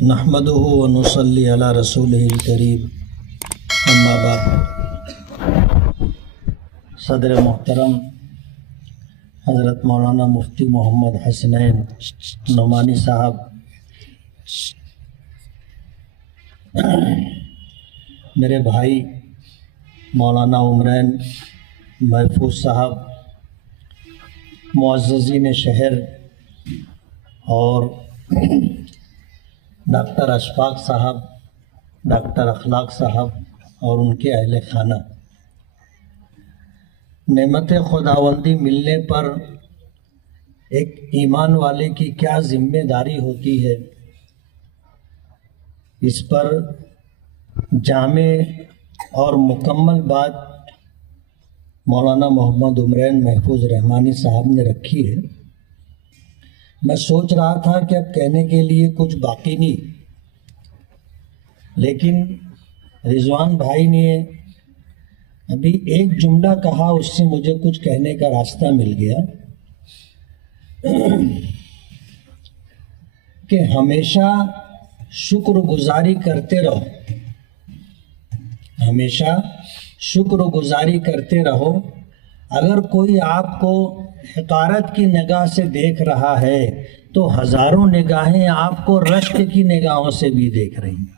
نحمده ونصلي على رسوله الكريم اما بعد۔ صدر محترم حضرت مولانا مفتی محمد حسنین نعمانی صاحب، میرے بھائی مولانا عمرین محفوظ صاحب، معززین شہر اور ڈاکٹر اشفاق صاحب، ڈاکٹر اخلاق صاحب اور ان کے اہل خانہ، نعمت خداوندی ملنے پر ایک ایمان والے کی کیا ذمہ داری ہوتی ہے، اس پر جامع اور مکمل بات مولانا محمد عمرین محفوظ رحمانی صاحب نے رکھی ہے۔ میں سوچ رہا تھا کہ اب کہنے کے لیے کچھ باقی نہیں، لیکن رضوان بھائی نے ابھی ایک جملہ کہا، اس سے مجھے کچھ کہنے کا راستہ مل گیا کہ ہمیشہ شکر گزاری کرتے رہو، ہمیشہ شکر گزاری کرتے رہو۔ اگر کوئی آپ کو حقارت کی نگاہ سے دیکھ رہا ہے تو ہزاروں نگاہیں آپ کو رشک کی نگاہوں سے بھی دیکھ رہی ہیں۔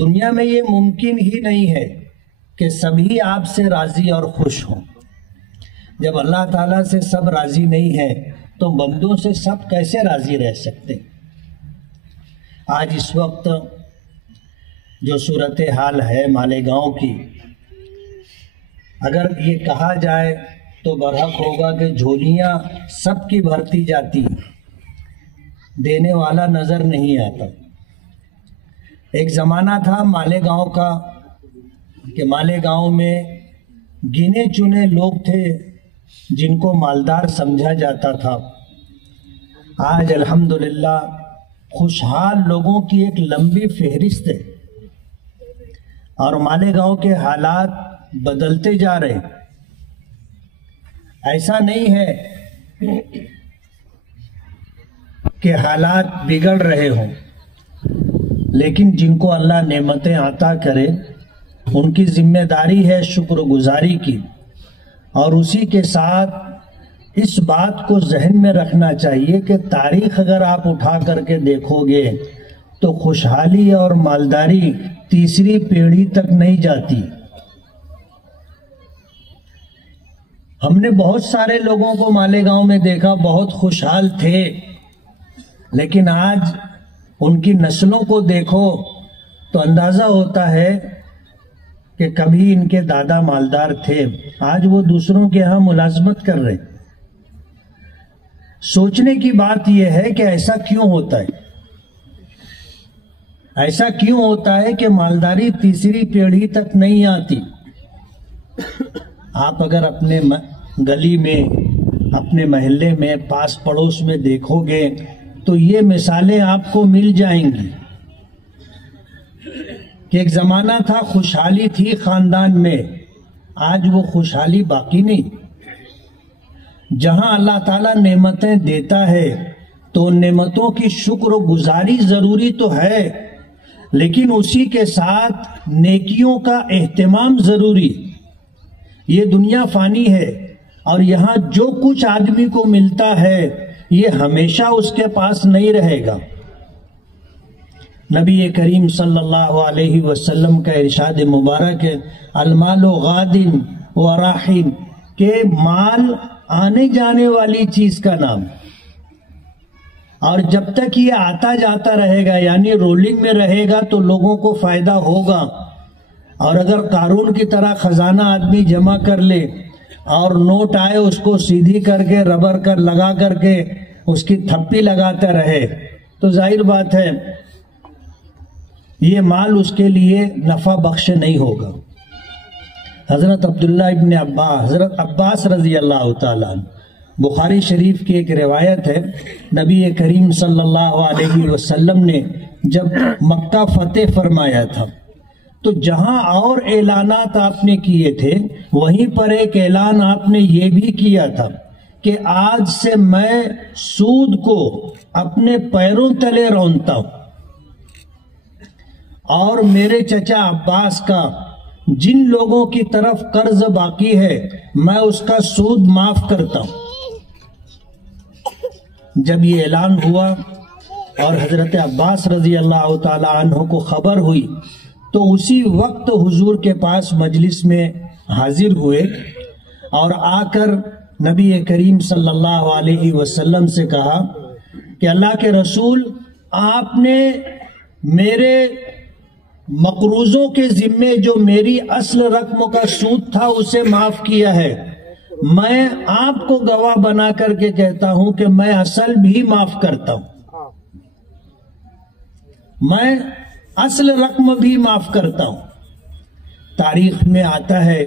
دنیا میں یہ ممکن ہی نہیں ہے کہ سبھی آپ سے راضی اور خوش ہوں۔ جب اللہ تعالیٰ سے سب راضی نہیں ہیں تو بندوں سے سب کیسے راضی رہ سکتے؟ آج اس وقت جو صورتحال ہے مالیگاؤں کی، اگر یہ کہا جائے تو برحق ہوگا کہ جھولیاں سب کی بھرتی جاتی، دینے والا نظر نہیں آتا۔ ایک زمانہ تھا مالیگاؤں کا کہ مالیگاؤں میں گنے چنے لوگ تھے جن کو مالدار سمجھا جاتا تھا۔ آج الحمدللہ خوشحال لوگوں کی ایک لمبی فہرست ہے، اور مالیگاؤں کے حالات بدلتے جا رہے۔ ایسا نہیں ہے کہ حالات بگڑ رہے ہوں، لیکن جن کو اللہ نعمتیں عطا کرے ان کی ذمہ داری ہے شکر گزاری کی، اور اسی کے ساتھ اس بات کو ذہن میں رکھنا چاہیے کہ تاریخ اگر آپ اٹھا کر کے دیکھو گے تو خوشحالی اور مالداری تیسری پیڑھی تک نہیں جاتی۔ ہم نے بہت سارے لوگوں کو مالیگاؤں میں دیکھا، بہت خوشحال تھے، لیکن آج ان کی نسلوں کو دیکھو تو اندازہ ہوتا ہے کہ کبھی ان کے دادا مالدار تھے، آج وہ دوسروں کے ہاں ملازمت کر رہے۔ سوچنے کی بات یہ ہے کہ ایسا کیوں ہوتا ہے؟ ایسا کیوں ہوتا ہے کہ مالداری تیسری پیڑھی تک نہیں آتی؟ آپ اگر اپنے گلی میں، اپنے محلے میں، پاس پڑوس میں دیکھو گے تو یہ مثالیں آپ کو مل جائیں گی کہ ایک زمانہ تھا خوشحالی تھی خاندان میں، آج وہ خوشحالی باقی نہیں۔ جہاں اللہ تعالیٰ نعمتیں دیتا ہے تو ان نعمتوں کی شکر گزاری ضروری تو ہے، لیکن اسی کے ساتھ نیکیوں کا اہتمام ضروری۔ یہ دنیا فانی ہے، اور یہاں جو کچھ آدمی کو ملتا ہے یہ ہمیشہ اس کے پاس نہیں رہے گا۔ نبی کریم صلی اللہ علیہ وسلم کا ارشاد مبارک ہے، المال غادن و راحن، کہ مال آنے جانے والی چیز کا نام، اور جب تک یہ آتا جاتا رہے گا، یعنی رولنگ میں رہے گا، تو لوگوں کو فائدہ ہوگا۔ اور اگر قارون کی طرح خزانہ آدمی جمع کر لے اور نوٹ آئے اس کو سیدھی کر کے ربر کر لگا کر کے اس کی تھپی لگاتا رہے تو ظاہر بات ہے یہ مال اس کے لیے نفع بخش نہیں ہوگا۔ حضرت عبداللہ ابن عباس، حضرت عباس رضی اللہ تعالیٰ عنہ، بخاری شریف کی ایک روایت ہے، نبی کریم صلی اللہ علیہ وسلم نے جب مکہ فتح فرمایا تھا تو جہاں اور اعلانات آپ نے کیے تھے وہیں پر ایک اعلان آپ نے یہ بھی کیا تھا کہ آج سے میں سود کو اپنے پیروں تلے رونتا ہوں، اور میرے چچا عباس کا جن لوگوں کی طرف قرض باقی ہے میں اس کا سود معاف کرتا ہوں۔ جب یہ اعلان ہوا اور حضرت عباس رضی اللہ تعالی عنہ کو خبر ہوئی تو اسی وقت حضور کے پاس مجلس میں حاضر ہوئے اور آ کر نبی کریم صلی اللہ علیہ وسلم سے کہا کہ اللہ کے رسول، آپ نے میرے مقروضوں کے ذمے جو میری اصل رقم کا سود تھا اسے معاف کیا ہے، میں آپ کو گواہ بنا کر کے کہتا ہوں کہ میں اصل بھی معاف کرتا ہوں، میں اصل رقم بھی معاف کرتا ہوں۔ تاریخ میں آتا ہے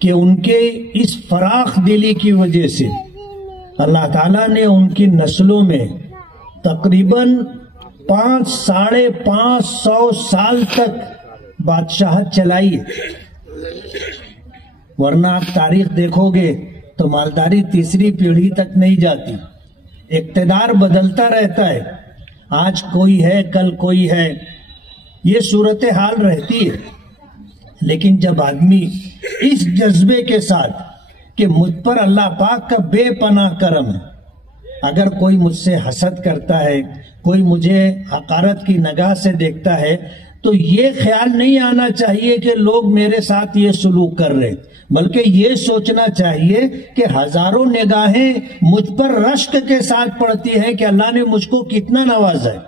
کہ ان کے اس فراخ دلی کی وجہ سے اللہ تعالیٰ نے ان کی نسلوں میں تقریباً 500-550 سال تک بادشاہت چلائی ہے، ورنہ آپ تاریخ دیکھو گے تو مالداری تیسری پیڑھی تک نہیں جاتی، اقتدار بدلتا رہتا ہے، آج کوئی ہے کل کوئی ہے، یہ صورتحال رہتی ہے۔ لیکن جب آدمی اس جذبے کے ساتھ کہ مجھ پر اللہ پاک کا بے پناہ کرم ہے، اگر کوئی مجھ سے حسد کرتا ہے، کوئی مجھے حقارت کی نگاہ سے دیکھتا ہے، تو یہ خیال نہیں آنا چاہیے کہ لوگ میرے ساتھ یہ سلوک کر رہے، بلکہ یہ سوچنا چاہیے کہ ہزاروں نگاہیں مجھ پر رشک کے ساتھ پڑتی ہیں کہ اللہ نے مجھ کو کتنا نوازا ہے۔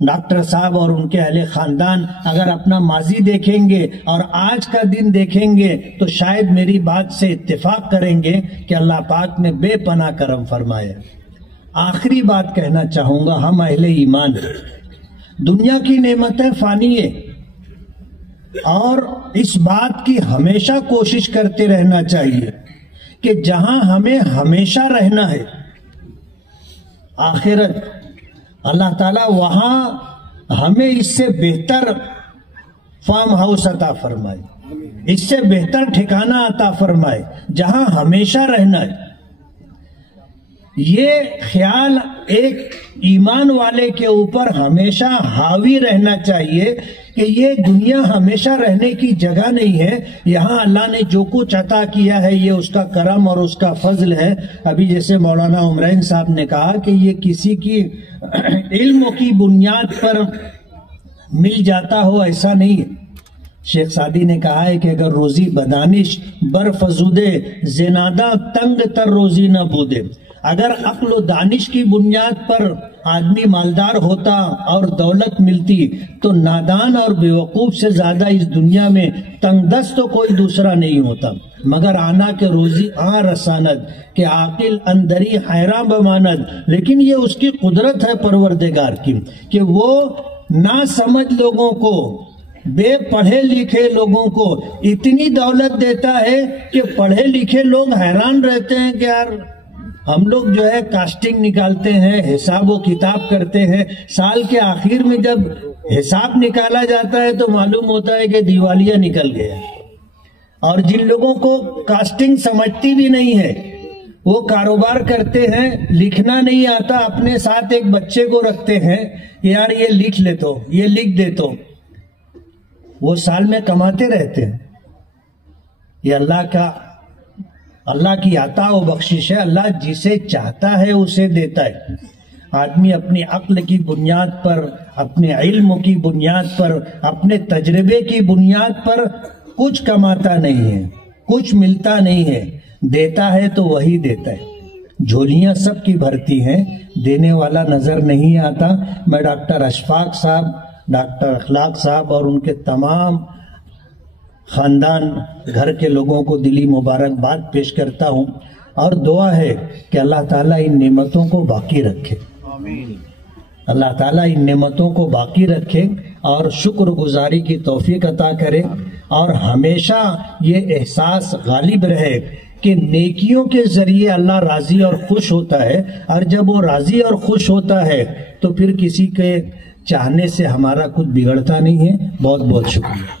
ڈاکٹر صاحب اور ان کے اہل خاندان اگر اپنا ماضی دیکھیں گے اور آج کا دن دیکھیں گے تو شاید میری بات سے اتفاق کریں گے کہ اللہ پاک نے بے پناہ کرم فرمایا۔ آخری بات کہنا چاہوں گا، ہم اہل ایمان دنیا کی نعمتیں فانی ہے، اور اس بات کی ہمیشہ کوشش کرتے رہنا چاہیے کہ جہاں ہمیں ہمیشہ رہنا ہے آخرت، اللہ تعالیٰ وہاں ہمیں اس سے بہتر فارم ہاؤس عطا فرمائے، اس سے بہتر ٹھکانہ عطا فرمائے جہاں ہمیشہ رہنا ہے۔ یہ خیال ایک ایمان والے کے اوپر ہمیشہ حاوی رہنا چاہیے کہ یہ دنیا ہمیشہ رہنے کی جگہ نہیں ہے، یہاں اللہ نے جو کچھ عطا کیا ہے یہ اس کا کرم اور اس کا فضل ہے۔ ابھی جیسے مولانا عمرین صاحب نے کہا کہ یہ کسی کی علم کی بنیاد پر مل جاتا ہو، ایسا نہیں ہے۔ شیخ سعدی نے کہا ہے کہ اگر روزی بدانش برفزودے زنادہ تنگ تر روزی نہ بودے، اگر عقل و دانش کی بنیاد پر آدمی مالدار ہوتا اور دولت ملتی تو نادان اور بیوقوف سے زیادہ اس دنیا میں تنگ دست تو کوئی دوسرا نہیں ہوتا، مگر آنا کے روزی رساند کہ عاقل اندری حیراں بماند۔ لیکن یہ اس کی قدرت ہے پروردگار کی کہ وہ نہ سمجھ لوگوں کو، بے پڑھے لکھے لوگوں کو اتنی دولت دیتا ہے کہ پڑھے لکھے لوگ حیران رہتے ہیں کہ یار ہم لوگ جو ہے کاسٹنگ نکالتے ہیں، حساب و کتاب کرتے ہیں، سال کے آخر میں جب حساب نکالا جاتا ہے تو معلوم ہوتا ہے کہ دیوالیہ نکل گیا۔ اور جن لوگوں کو کاسٹنگ سمجھتی بھی نہیں ہے وہ کاروبار کرتے ہیں، لکھنا نہیں آتا، اپنے ساتھ ایک بچے کو رکھتے ہیں کہ یار یہ لکھ لے تو، یہ لکھ دے تو، وہ سال میں کماتے رہتے ہیں۔ یہ اللہ کی عطا و بخشش ہے، اللہ جسے چاہتا ہے اسے دیتا ہے۔ آدمی اپنی عقل کی بنیاد پر، اپنے علم کی بنیاد پر، اپنے تجربے کی بنیاد پر کچھ کماتا نہیں ہے، کچھ ملتا نہیں ہے، دیتا ہے تو وہی دیتا ہے۔ جھولیاں سب کی بھرتی ہیں، دینے والا نظر نہیں آتا۔ میں ڈاکٹر اشفاق صاحب، ڈاکٹر اخلاق صاحب اور ان کے تمام خاندان گھر کے لوگوں کو دلی مبارکباد پیش کرتا ہوں، اور دعا ہے کہ اللہ تعالیٰ ان نعمتوں کو باقی رکھے، اللہ تعالیٰ ان نعمتوں کو باقی رکھے اور شکر گزاری کی توفیق عطا کرے، اور ہمیشہ یہ احساس غالب رہے کہ نیکیوں کے ذریعے اللہ راضی اور خوش ہوتا ہے، اور جب وہ راضی اور خوش ہوتا ہے تو پھر کسی کے چاہنے سے ہمارا کچھ بگڑتا نہیں ہے۔ بہت بہت شکریہ۔